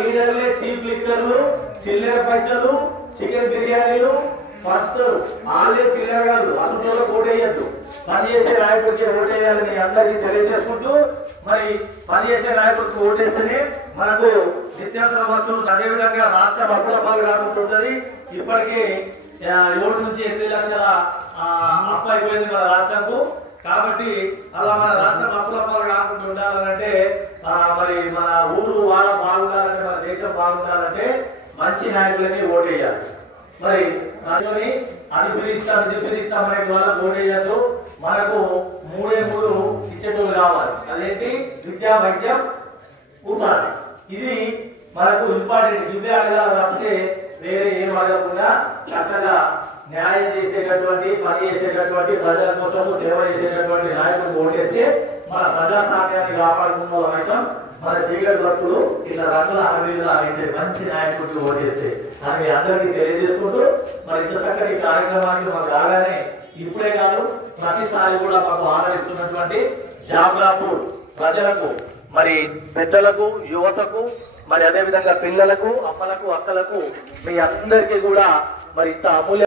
లీడర్లే cheap లిక్కర్లు, చిల్లర పైసలు, chicken బిర్యానీలు ఫస్ట్ వాళ్ళే చిల్లరగాళ్ళు. అసలు ఓటేయద్దు, పనిచేసే నాయకుడికి ఓటేయాలని అందరికీ తెలియజేసుకుంటూ, మరి పనిచేసే నాయకుడికి ఓటేస్తేనే మనకు నిత్యావసర వస్తువులు అదేవిధంగా రాష్ట్రం అప్పులపాలు రాకుంటుంటది. ఇప్పటికీ 7 నుంచి 8 లక్షల అప్పు అయిపోయింది మన రాష్ట్రంకు. కాబట్టి అలా మన రాష్ట్రం అప్పులపాలు కాకుండా ఉండాలంటే, మరి మన ఊరు వాళ్ళ బాగుండాలంటే, మన దేశం బాగుండాలంటే మంచి నాయకులని ఓటేయాలి. మరి అది పిలుస్తామనే వాళ్ళకి ఓటేయద్దు. మనకు 3 ఇచ్చేటోళ్ళు కావాలి. అదేంటి? విద్యా, వైద్యం, ఉపాధి. ఇది మనకు ఇంపార్టెంట్. ఇవే అడగాలి తప్పితే వేరే ఏం అడగకుండా చక్కగా న్యాయం చేసేటటువంటి, పని చేసేటటువంటి, ప్రజల కోసం సేవ చేసేటటువంటి నాయకులు ఓటేస్తే మన ప్రజాస్వామ్యాన్ని కాపాడుకున్న వాళ్ళం. మన చీకటి భక్తులు ఇట్లా రంగుల హామీలు అయితే మంచి నాయకుడికి ఓటేస్తే అని మీ అందరికీ తెలియజేసుకుంటూ, మరి ఇంత చక్కటి కార్యక్రమానికి మాకు రాగానే ఇప్పుడే కాదు ప్రతిసారి కూడా మాకు ఆదరిస్తున్నటువంటి జాబ్లాపూర్ ప్రజలకు, మరి పెద్దలకు, యువతకు, మరి అదేవిధంగా పిల్లలకు, అమ్మలకు, అక్కలకు, మీ అందరికీ కూడా మరి ఇంత అమూల్య